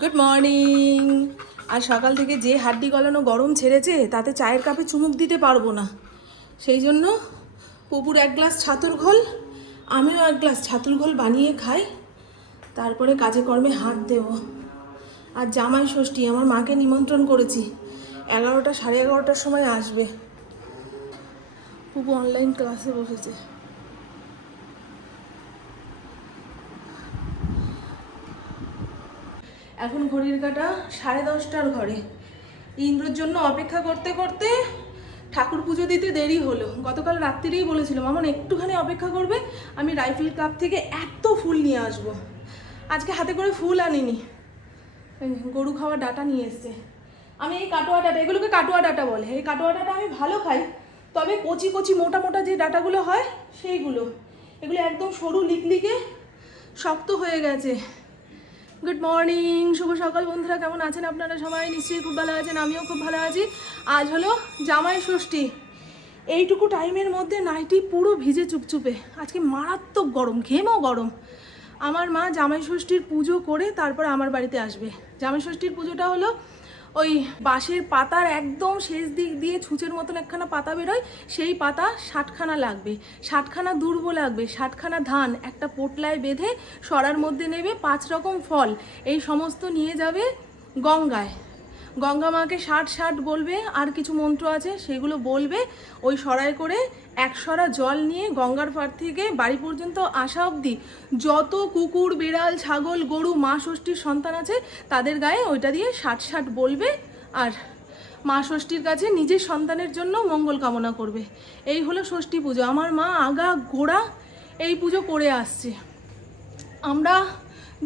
Good morning আর সকাল থেকে যে হাড্ডি গলানো গরম ছেড়েছে, তাতে চায়ের কাপে চুমুক দিতে পারব না। সেই জন্য পুপুর এক গ্লাস ছাতুর ঘোল, আমিও এক গ্লাস ছাতুর ঘোল বানিয়ে খাই। তারপরে কাজে কর্মে হাত দেব। আর জামাই ষষ্ঠী, আমার মাকে নিমন্ত্রণ করেছি। এগারোটা সাড়ে এগারোটার সময় আসবে। পুপু অনলাইন ক্লাসে বসেছে। এখন ঘড়ির কাটা সাড়ে দশটার ঘরে। ইন্দ্রর জন্য অপেক্ষা করতে করতে ঠাকুর পুজো দিতে দেরি হলো। গতকাল রাত্রিরেই বলেছিলাম আমার একটুখানি অপেক্ষা করবে, আমি রাইফেল ক্লাব থেকে এত ফুল নিয়ে আসব। আজকে হাতে করে ফুল আনিনি। গরু খাওয়া ডাটা নিয়ে এসছে। আমি এই কাটোয়া ডাটা, এগুলোকে কাটোয়া ডাটা বলে। এই কাটোয়া ডাটা আমি ভালো খাই, তবে কচি কচি মোটা মোটা যে ডাটাগুলো হয়, সেইগুলো। এগুলো একদম সরু লিকলিকে শক্ত হয়ে গেছে। গুড মর্নিং শুভ সকাল বন্ধুরা, কেমন আছেন আপনারা সবাই? নিশ্চয়ই খুব ভালো আছেন, আমিও খুব ভালো আছি। আজ হলো জামাই ষষ্ঠী। এইটুকু টাইমের মধ্যে নাইটি পুরো ভিজে চুপচুপে। আজকে মারাত্মক গরম, ঘেমও গরম। আমার মা জামাই ষষ্ঠীর পুজো করে তারপর আমার বাড়িতে আসবে। জামাই ষষ্ঠীর পুজোটা হলো ওই বাঁশের পাতার একদম শেষ দিক দিয়ে ছুঁচের মতন একখানা পাতা বেরোয়, সেই পাতা ষাটখানা লাগবে। ষাটখানা দুর্ব লাগবে ষাটখানা ধান, একটা পোটলায় বেঁধে সরার মধ্যে নেবে পাঁচ রকম ফল। এই সমস্ত নিয়ে যাবে গঙ্গায়। গঙ্গা মাকে ষাট ষাট বলবে, আর কিছু মন্ত্র আছে, সেগুলো বলবে। ওই সরাই করে এক সরা জল নিয়ে গঙ্গার পাড় থেকে বাড়ি পর্যন্ত আসা অবধি যত কুকুর, বিড়াল, ছাগল, গরু, মা ষষ্ঠীর সন্তান আছে, তাদের গায়ে ওইটা দিয়ে ষাট ষাট বলবে, আর মা ষষ্ঠীর কাছে নিজের সন্তানের জন্য মঙ্গল কামনা করবে। এই হলো ষষ্ঠী পুজো। আমার মা আগা গোড়া এই পুজো করে আসছে। আমরা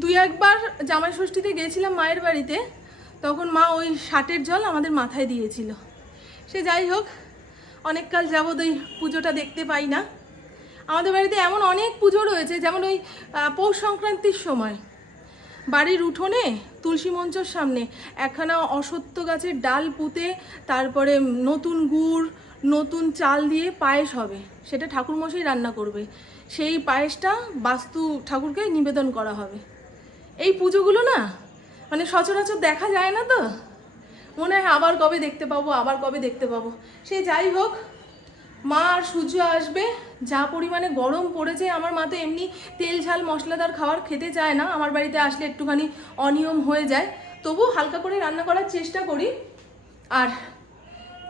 দুই একবার জামাই ষষ্ঠীতে গেছিলাম মায়ের বাড়িতে। তখন মা ওই ষাটের জল আমাদের মাথায় দিয়েছিল। সে যাই হোক অনেক কাল যাবৎ ওই পুজোটা দেখতে পাই না। আমাদের বাড়িতে এমন অনেক পুজো রয়েছে, যেমন ওই পৌষ সংক্রান্তির সময়। বাড়ির উঠোনে তুলসী মঞ্চর সামনে একখানা অসত্য গাছের ডাল পুঁতে তারপরে নতুন গুড়, নতুন চাল দিয়ে পায়েস হবে, সেটা ঠাকুরমশাই রান্না করবে। সেই পায়েসটা বাস্তু ঠাকুরকে নিবেদন করা হবে। এই পুজোগুলো না মানে সচরাচর দেখা যায় না তো? মনে হয় আবার কবে দেখতে পাবো, আবার কবে দেখতে পাবো। সে যাই হোক, মা আর সূর্য আসবে, যা পরিমাণে গরম পড়েছে আমার মা তো এমনি তেল, ঝাল মশলাদার খাবার খেতে চায় না। আমার বাড়িতে আসলে একটুখানি অনিয়ম হয়ে যায়। তবু হালকা করে রান্না করার চেষ্টা করি। আর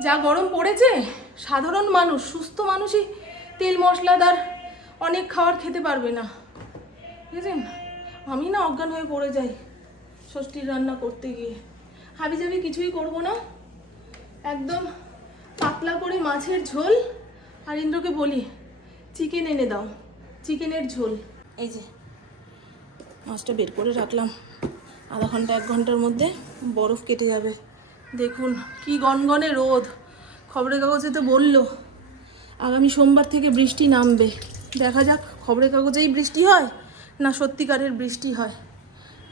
যা গরম পড়েছে, সাধারণ মানুষ, সুস্থ মানুষই তেল মশলাদার অনেক খাবার খেতে পারবে না। বুঝলেন? আমি না অজ্ঞান হয়ে পড়ে যাই। ষষ্ঠীর রান্না করতে গিয়ে। হাবি জাবি কিছুই করব না। একদম পাতলা করে মাছের ঝোল। আর ইন্দ্রকে বলি, চিকেন এনে দাও, চিকেনের ঝোল। এই যে, মাছটা বের করে রাখলাম। আধা ঘণ্টা, এক ঘণ্টার মধ্যে বরফ কেটে যাবে। দেখুন কি গনগনে রোদ। খবরের কাগজে তো বলল, আগামী সোমবার থেকে বৃষ্টি নামবে। দেখা যাক খবরের কাগজেই বৃষ্টি হয় না সত্যিকারের বৃষ্টি হয়।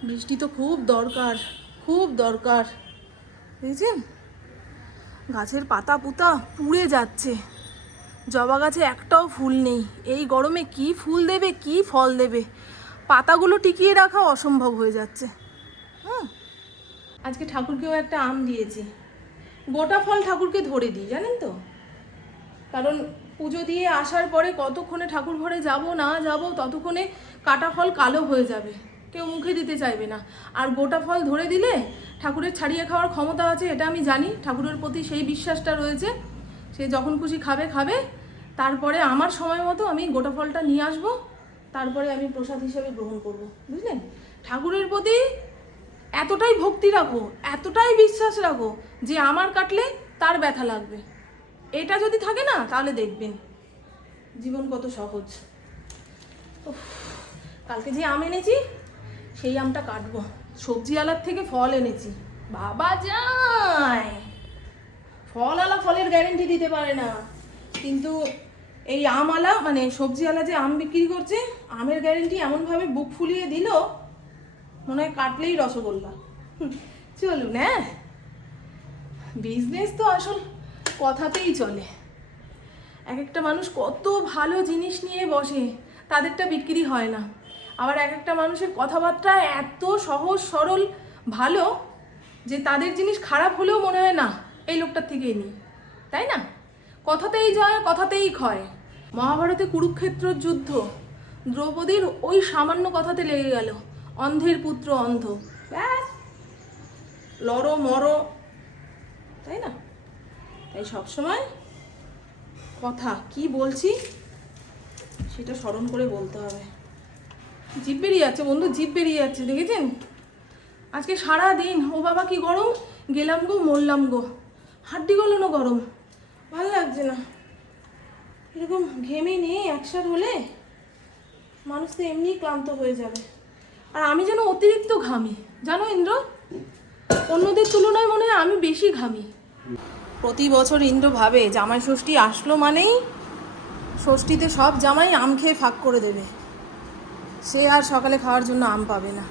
বৃষ্টি তো খুব দরকার খুব দরকার। বুঝছেন গাছের পাতা পুতা পুড়ে যাচ্ছে। জবা গাছে একটাও ফুল নেই। এই গরমে কি ফুল দেবে, কি ফল দেবে? পাতাগুলো টিকিয়ে রাখা অসম্ভব হয়ে যাচ্ছে। হ্যাঁ আজকে ঠাকুরকেও একটা আম দিয়েছি। গোটা ফল ঠাকুরকে ধরে দিই, জানেন তো? কারণ পুজো দিয়ে আসার পরে কতক্ষণে ঠাকুর ঘরে যাব, না যাব, ততক্ষণে কাটা ফল কালো হয়ে যাবে। কেউ মুখে দিতে চাইবে না। আর গোটা ফল ধরে দিলে ঠাকুরের ছাড়িয়ে খাওয়ার ক্ষমতা আছে, এটা আমি জানি। ঠাকুরের প্রতি সেই বিশ্বাসটা রয়েছে। সে যখন খুশি খাবে খাবে। তারপরে আমার সময় মতো আমি গোটা ফলটা নিয়ে আসব। তারপরে আমি প্রসাদ হিসেবে গ্রহণ করব। বুঝলেন? ঠাকুরের প্রতি এতটাই ভক্তি রাখো, এতটাই বিশ্বাস রাখো যে আমার কাটলে তার ব্যথা লাগবে। এটা যদি থাকে না, তাহলে দেখবেন। জীবন কত সহজ। কালকে যে আম এনেছি সেই আমটা কাটবো। সবজি আলার থেকে ফল এনেছি। বাবা যায়! ফল আলা ফলের গ্যারেন্টি দিতে পারে না। কিন্তু এই আম আলা মানে সবজি আলা যে আম বিক্রি করছে, আমের গ্যারেন্টি এমনভাবে বুক ফুলিয়ে দিল, মনে হয় কাটলেই রসগোল্লা। চলুন হ্যাঁ? বিজনেস তো আসল কথাতেই চলে। এক একটা মানুষ কত ভালো জিনিস নিয়ে বসে, তাদেরটা বিক্রি হয় না। আবার এক একটা মানুষের কথাবার্তা এত সহজ, সরল, ভালো যে তাদের জিনিস খারাপ হলেও মনে হয়, না, এই লোকটার থেকেই নিই। তাই না? কথাতেই জয়, কথাতেই ক্ষয়। মহাভারতে কুরুক্ষেত্র যুদ্ধ। দ্রৌপদীর ওই সামান্য কথাতে লেগে গেল, অন্ধের পুত্র অন্ধ। ব্যাস। লড়ো, মরো। তাই না? তাই সবসময় কথা, কি বলছি? সেটা স্মরণ করে বলতে হবে। জিভ বেরিয়ে যাচ্ছে, বন্ধু জিপ বেরিয়ে যাচ্ছে, দেখেছেন? আজকে সারা দিন ও বাবা কি গরম? গেলাম গো, মরলাম গো। হাড্ডি গলানো গরম? ভালো লাগছে না। এরকম ঘেমে নিয়ে একসাথ হলে, মানুষ তো এমনিই ক্লান্ত হয়ে যাবে। আর আমি যেন অতিরিক্ত ঘামি। জানো ইন্দ্র? অন্যদের তুলনায় মনে হয় আমি বেশি ঘামি। প্রতি বছর ইন্দ্র ভাবে, জামাই ষষ্ঠী আসলো মানেই ষষ্ঠীতে সব জামাই আম খেয়ে ফাঁক করে দেবে। সে আর সকালে খাওয়ার জন্য আম পাবে না।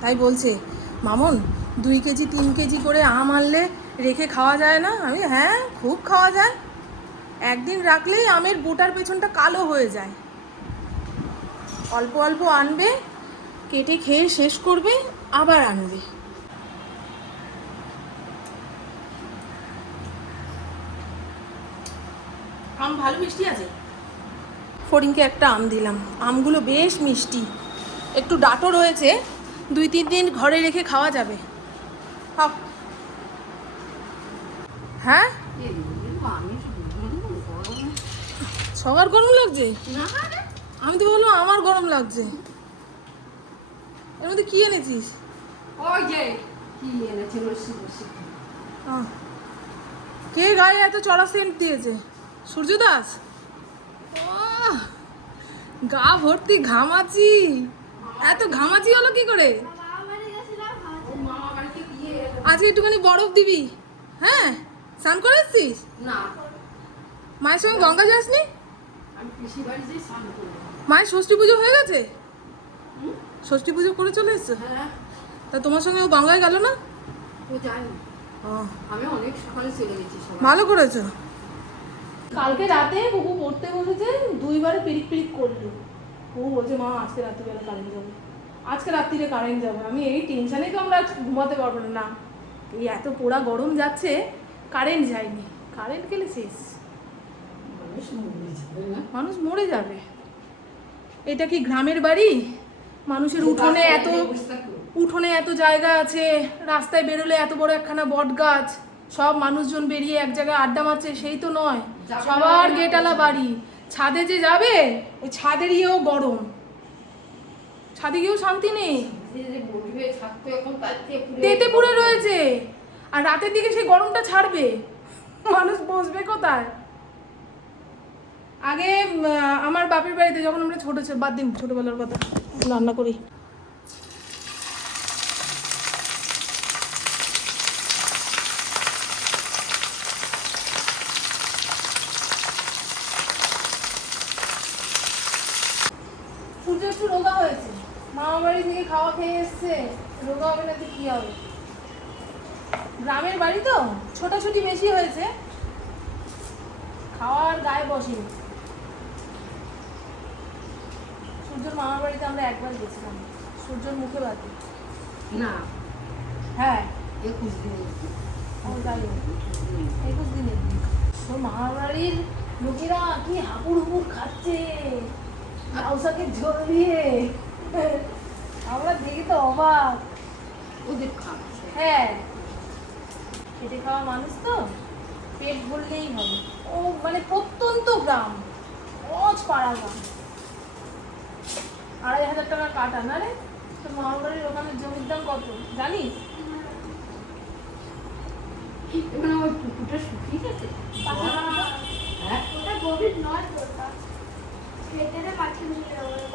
তাই বলছে, মামন, দুই কেজি, তিন কেজি করে আম আনলে রেখে খাওয়া যায় না? আমি হ্যাঁ খুব খাওয়া যায়। একদিন রাখলেই আমের বোটার পেছনটা কালো হয়ে যায়। অল্প অল্প আনবে, কেটে খেয়ে শেষ করবে, আবার আনবে। আম ভালো মিষ্টি আছে? ফড়িংকে একটা আম দিলাম। আমগুলো বেশ মিষ্টি। একটু ডাটো রয়েছে দুই তিন দিন ঘরে রেখে খাওয়া যাবে। হ্যাঁ? সবার গরম লাগছে? আমি তো বললাম আমার গরম লাগছে। এর মধ্যে কি এনেছিস? কি গায়ে এত চড়া সেন্ট দিয়েছে? সূর্য দাস ওহ, গা ভর্তি ঘামাচি। এত ঘামাচি হলো কি করে? আজকে একটুখানি বরফ দিবি হ্যাঁ? স্নান করে এসছিস? না। মায়ের সঙ্গে গঙ্গা যাসনি? মায়ের ষষ্ঠী পুজো হয়ে গেছে? ষষ্ঠী পুজো করে চলে এসছো? হ্যাঁ। তা তোমার সঙ্গে ও গঙ্গায় গেল না? ভালো করেছ। কালকে রাতে বুবু পড়তে বসেছে দুইবারে পিরিক পিরিক করল। বুবু বলছে মা আজকে রাত্রিবেলা কারেন্ট যাবে। আজকে রাত্রিরে কারেন্ট যাবে। আমি এই টেনশনেই তো আমরা ঘুমাতে পারব না। এই এত পোড়া গরম যাচ্ছে কারেন্ট যায়নি। কারেন্ট গেলে শেষ। মানুষ মরে যাবে এটা কি গ্রামের বাড়ি? মানুষের উঠোনে এত উঠোনে এত জায়গা আছে রাস্তায় বেরোলে এত বড় একখানা বট গাছ সব মানুষজন বেরিয়ে এক জায়গায় আড্ডা মারছে সেই তো নয়। সবার গেটালা বাড়ি। ছাদে যে যাবে ওই ছাদের ইয়েও গরম। ছাদে গিয়েও শান্তি নেই। পুরো- তেতে পুড়ে রয়েছে। আর রাতের দিকে সেই গরমটা ছাড়বে। মানুষ বসবে কোথায়? আগে আমার বাপের বাড়িতে যখন আমরা ছোট বাদ দিন ছোটবেলার কথা রান্না করি সূর্য একটু রোগা হয়েছে মামা বাড়ি থেকে খাওয়া খেয়ে এসছে রোগা হবে না তো কি হবে? গ্রামের বাড়ি তো ছোটাছুটি বেশি হয়েছে। খাওয়ার গায়ে বসেনি। সূর্যর মামার বাড়িতে আমরা একবার গেছিলাম। সূর্যর মুখে বাতি। না। হ্যাঁ। একুশ দিন একুশ দিনে। তোর মামার বাড়ির লোকেরা কি হাপুর হুপুর খাচ্ছে? লাউ শাকের ঝোল দিয়ে। আমরা দেখি তো অবাক। ওদের খাচ্ছে হ্যাঁ। খেটে খাওয়া মানুষ তো পেট ভরলেই হবে। ও মানে প্রত্যন্ত গ্রাম অজ পাড়া গ্রাম। আড়াই হাজার টাকা কাটা না রে? তোর মামার ওখানে জমির দাম কত জানিস? এখানে ওই পুকুরটা শুকিয়ে গেছে? হ্যাঁ। ওটা গভীর নয় তো।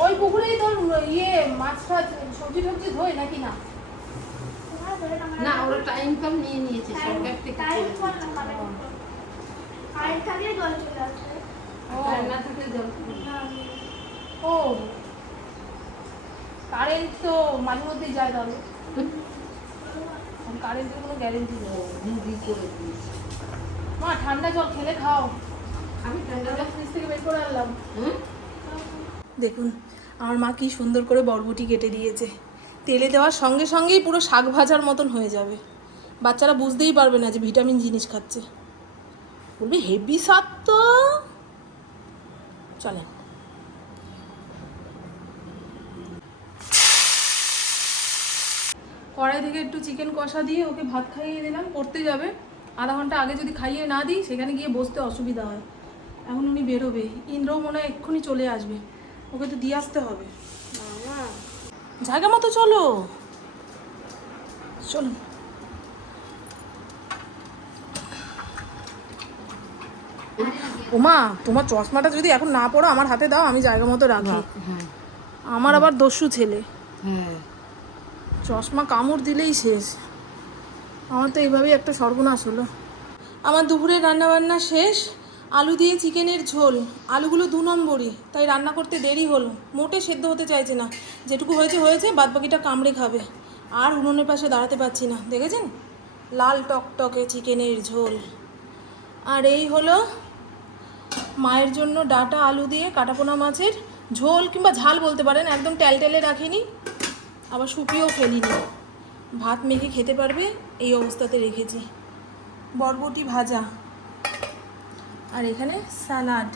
ওই পুকুরেই তোর ইয়ে মাছ ফাছ সবজি টবজি ধোয় নাকি না? না ওরা টাইম কম নিয়ে নিয়েছে সরকার থেকে টাইম করেছে। কল না মানে কারেন্ট থাকলে জল চলে আসবে। ও। না থাকলে জল ও। কারেন্ট তো মাঝে মধ্যেই যায় তাহলে। কারেন্টের কোনো গ্যারেন্টি নেই। মুড়ি করে দিয়েছে। মা ঠান্ডা জল খেলে খাও। আমি ঠান্ডা ফ্রিজ থেকে বের করে আনলাম। হুম? দেখুন আমার মা কি সুন্দর করে বরবটি কেটে দিয়েছে। তেলে দেওয়ার সঙ্গে সঙ্গেই পুরো শাক ভাজার মতন হয়ে যাবে। বাচ্চারা বুঝতেই পারবে না যে ভিটামিন জিনিস খাচ্ছে। বলবি, হেভি স্বাদ তো। চলেন। কড়াই থেকে একটু চিকেন কষা দিয়ে ওকে ভাত খাইয়ে দিলাম পড়তে যাবে। আধা ঘণ্টা আগে যদি খাইয়ে না দিই, সেখানে গিয়ে বসতে অসুবিধা হয়। এখন উনি বেরোবে ইন্দ্রও মনে হয় এক্ষুনি চলে আসবে। ওকে তো দিয়ে আসতে হবে। জায়গা মতো চলো। চলুন ওমা তোমার চশমাটা যদি এখন না পড়ো আমার হাতে দাও আমি জায়গা মতো রাখি। হ্যাঁ আমার আবার দস্যু ছেলে। হ্যাঁ। চশমা কামড় দিলেই শেষ। আমার তো এইভাবেই একটা সর্বনাশ হলো। আমার দুপুরে রান্নাবান্না শেষ। আলু দিয়ে চিকেনের ঝোল। আলুগুলো দু নম্বরই, তাই রান্না করতে দেরি হলো। মোটে সেদ্ধ হতে চাইছে না। যেটুকু হয়েছে হয়েছে বাদ বাকিটা কামড়ে খাবে। আর উনুনের পাশে দাঁড়াতে পারছি না, দেখেছেন? লাল টকটকে চিকেনের ঝোল। আর এই হলো মায়ের জন্য ডাটা আলু দিয়ে কাটাপোনা মাছের ঝোল, কিংবা ঝাল বলতে পারেন, একদম টেলটেলে রাখিনি। আবার শুকিয়েও ফেলিনি। ভাত মেখে খেতে পারবে, এই অবস্থাতে রেখেছি। বরবটি ভাজা। আর এখানে সালাড।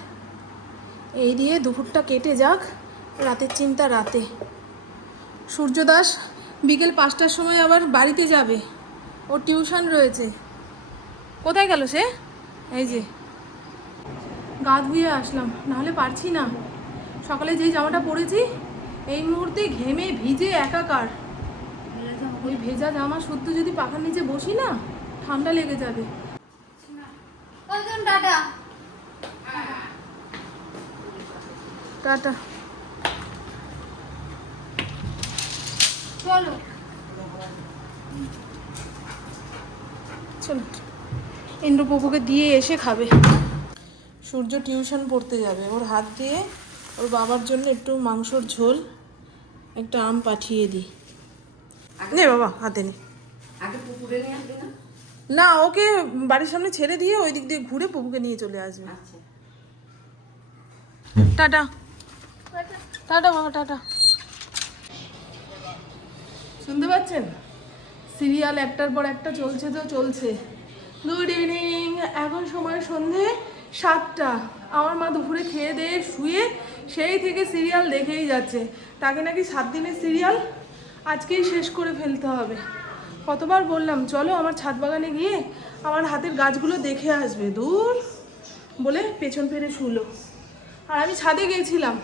এই দিয়ে দুপুরটা কেটে যাক রাতের চিন্তা রাতে। সূর্যদাস বিকেল পাঁচটার সময় আবার বাড়িতে যাবে। ওর টিউশন রয়েছে। কোথায় গেল সে? এই যে। গা ধুয়ে আসলাম। নাহলে পারছি না। সকালে যেই জামাটা পরেছি, এই মুহূর্তে ঘেমে ভিজে একাকার। ওই ভেজা জামা শুদ্ধ যদি পাখার নিচে বসি না, ঠান্ডা লেগে যাবে। টাটা। টাটা চলো। চলো। ইন্দ্রপ্রভুকে দিয়ে এসে খাবে। সূর্য টিউশন পড়তে যাবে। ওর হাত দিয়ে ওর বাবার জন্য একটু মাংসর ঝোল একটা আম পাঠিয়ে দিই নে বাবা হাতে নে। না? না ওকে বাড়ির সামনে ছেড়ে দিয়ে ওই দিক দিয়ে ঘুরে প্রভুকে নিয়ে চলে আসবে। আচ্ছা। টাটা। টাটা বাবা, টাটা। শুনতে পাচ্ছেন? সিরিয়াল একটার পর একটা চলছে তো চলছে। গুড ইভিনিং এখন সময় সন্ধে সাতটা। আমার মা দুপুরে খেয়ে দিয়ে শুয়ে সেই থেকে সিরিয়াল দেখেই যাচ্ছে। তাকে নাকি সাত দিনের সিরিয়াল আজকেই শেষ করে ফেলতে হবে। কতবার বললাম, চলো আমার ছাদ বাগানে গিয়ে আমার হাতের গাছগুলো দেখে আসবে। দূর বলে পেছন ফেরে শুলো। আর আমি ছাদে গিয়েছিলাম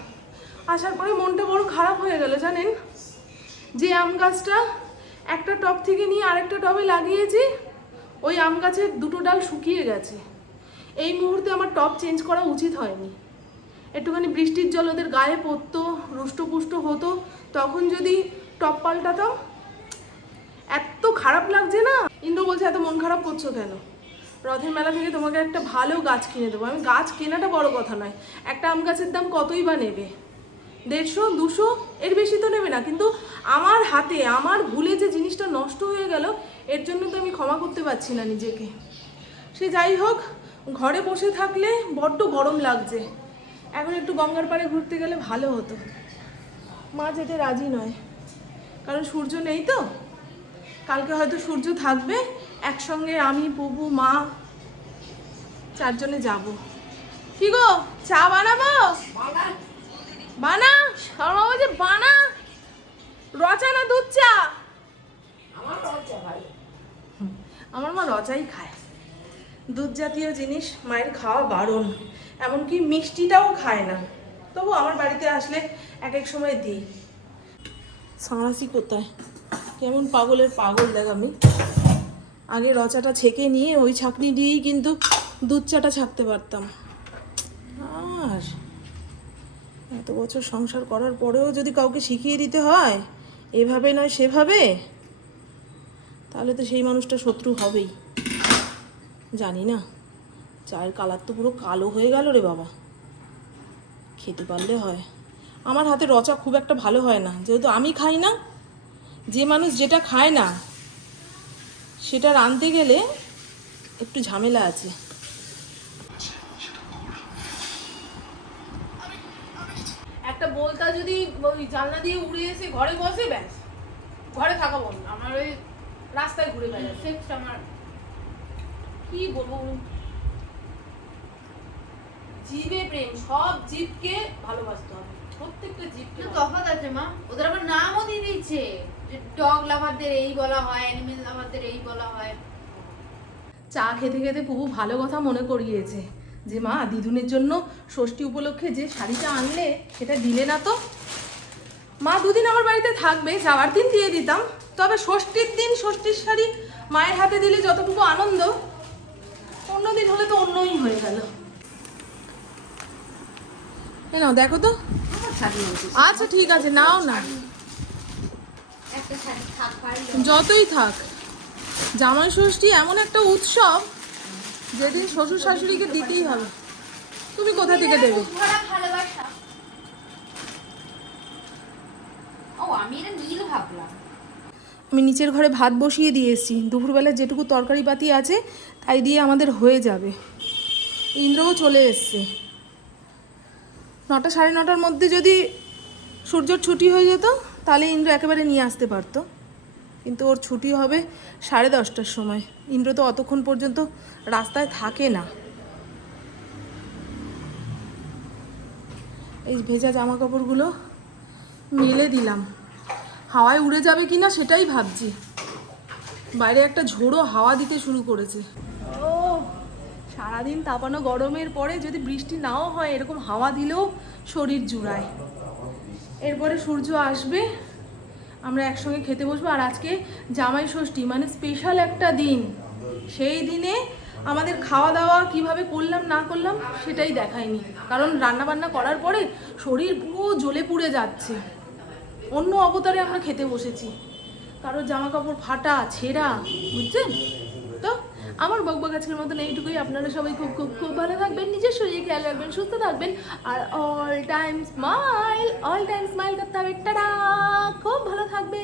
আসার পরে মনটা বড় খারাপ হয়ে গেল, জানেন? যে আম গাছটা একটা টব থেকে নিয়ে আরেকটা টবে লাগিয়েছি, ওই আম গাছের দুটো ডাল শুকিয়ে গেছে। এই মুহূর্তে আমার টব চেঞ্জ করা উচিত হয়নি। একটুখানি বৃষ্টির জল ওদের গায়ে পড়তো, রুষ্টপুষ্ট হতো, তখন যদি টপ পাল্টাতাম, এত খারাপ লাগছে না? ইন্দ্র বলছে, এত মন খারাপ করছ কেন? রথের মেলা থেকে তোমাকে একটা ভালো গাছ কিনে দেবো। আমি, গাছ কেনাটা বড় কথা নয়, একটা আম গাছের দাম কতই বা নেবে? দেড়শো, দুশো, এর বেশি তো নেবে না। কিন্তু আমার হাতে, আমার ভুলে যে জিনিসটা নষ্ট হয়ে গেল, এর জন্য তো আমি ক্ষমা করতে পারছি না নিজেকে। সে যাই হোক, ঘরে বসে থাকলে বড্ড গরম লাগছে। এখন একটু গঙ্গার পাড়ে ঘুরতে গেলে ভালো হতো। মা যেতে রাজি নয়। কারণ সূর্য নেই তো। কালকে হয়তো সূর্য থাকবে, একসঙ্গে আমি, প্রভু, মা চারজনে যাব। কি গো, চা বানাবো? বানা? বাবা যে বানা? রচা না দুধ চা? আমার মা রচাই খায়। দুধ জাতীয় জিনিস মায়ের খাওয়া বারণ এমনকি মিষ্টিটাও খায় না। তবু আমার বাড়িতে আসলে এক এক সময় দিই। সাঁড়াশি কোথায়? কেমন পাগলের পাগল দেখ আমি আগে রচাটা ছেঁকে নিয়ে ওই ছাকনি দিয়েই কিন্তু দুধ চাটা ছাকতে পারতাম আর এত বছর সংসার করার পরেও যদি কাউকে শিখিয়ে দিতে হয়, এভাবে নয় সেভাবে, তাহলে তো সেই মানুষটা শত্রু হবেই। জানি না, চায়ের কালার তো পুরো কালো হয়ে গেল রে বাবা। খেতে পারলে হয়। আমার হাতে রচা খুব একটা ভালো হয় না, যেহেতু আমি খাই না, যে মানুষ যেটা খায় না, সেটা রাঁধতে গেলে একটু ঝামেলা আছে একটা বলতা যদি ওই জানলা দিয়ে উড়ে এসে ঘরে বসে ব্যাস। ঘরে থাকা বন্ধ। আমার ওই রাস্তায় ঘুরে সেক্স আমার কি বলব জীবে প্রেম সব জীবকে ভালোবাসতে হবে। প্রত্যেকটা জীবকে তফাৎ আছে মা। ওদের আবার নামও দিয়ে দিচ্ছে যে ডগ লাভারদের এই বলা হয় অ্যানিমেল লাভারদের এই বলা হয়। চা খেতে খেতে পুবু ভালো কথা মনে করিয়েছে। যে মা দিদুনের জন্য ষষ্ঠী উপলক্ষে যে শাড়িটা আনলে সেটা দিলে না তো? মা, দুদিন আমার বাড়িতে থাকবে, যাওয়ার দিন দিয়ে দিতাম। তবে ষষ্ঠীর দিন ষষ্ঠীর শাড়ি মায়ের হাতে দিলে যতটুকু আনন্দ অন্য দিন হলে তো অন্যই হয়ে গেল। দেখো তো। আচ্ছা ঠিক আছে, নাও না। যতই থাক, জামাই ষষ্ঠী এমন একটা উৎসব যেদিন শ্বশুর শাশুড়িকে দিতেই হবে। তুমি কোথা থেকে দেবে? আমি নিচের ঘরে ভাত বসিয়ে দিয়ে এসেছি। দুপুরবেলা যেটুকু তরকারি পাতি আছে তাই দিয়ে আমাদের হয়ে যাবে। ইন্দ্রও চলে এসছে। নটা সাড়ে নটার মধ্যে যদি সূর্যর ছুটি হয়ে যেত তাহলে ইন্দ্র একেবারে নিয়ে আসতে পারতো। কিন্তু ওর ছুটি হবে সাড়ে দশটার সময়। ইন্দ্র তো অতক্ষণ পর্যন্ত রাস্তায় থাকে না। এই ভেজা জামা কাপড়গুলো মেলে দিলাম। হাওয়ায় উড়ে যাবে কি না সেটাই ভাবছি। বাইরে একটা ঝোড়ো হাওয়া দিতে শুরু করেছে। ও, সারাদিন তাপানো গরমের পরে যদি বৃষ্টি নাও হয়, এরকম হাওয়া দিলেও শরীর জুড়ায়। এরপরে সূর্য আসবে। আমরা একসঙ্গে খেতে বসবো। আর আজকে জামাই ষষ্ঠী মানে স্পেশাল একটা দিন। সেই দিনে আমাদের খাওয়া দাওয়া কীভাবে করলাম, না করলাম, সেটাই দেখায়নি। কারণ রান্না বান্না করার পরে শরীর পুরো জ্বলে পুড়ে যাচ্ছে। অন্য অবতারে আমরা খেতে বসেছি। কারও জামা কাপড় ফাটা, ছেঁড়া, বুঝছেন? আমার বকবক আজকের মতন এইটুকুই। আপনারা সবাই খুব খুব খুব ভালো থাকবেন, নিজের শরীরে খেয়াল রাখবেন, সুস্থ থাকবেন। আর all time smile all time smile করতে হবে। খুব ভালো থাকবে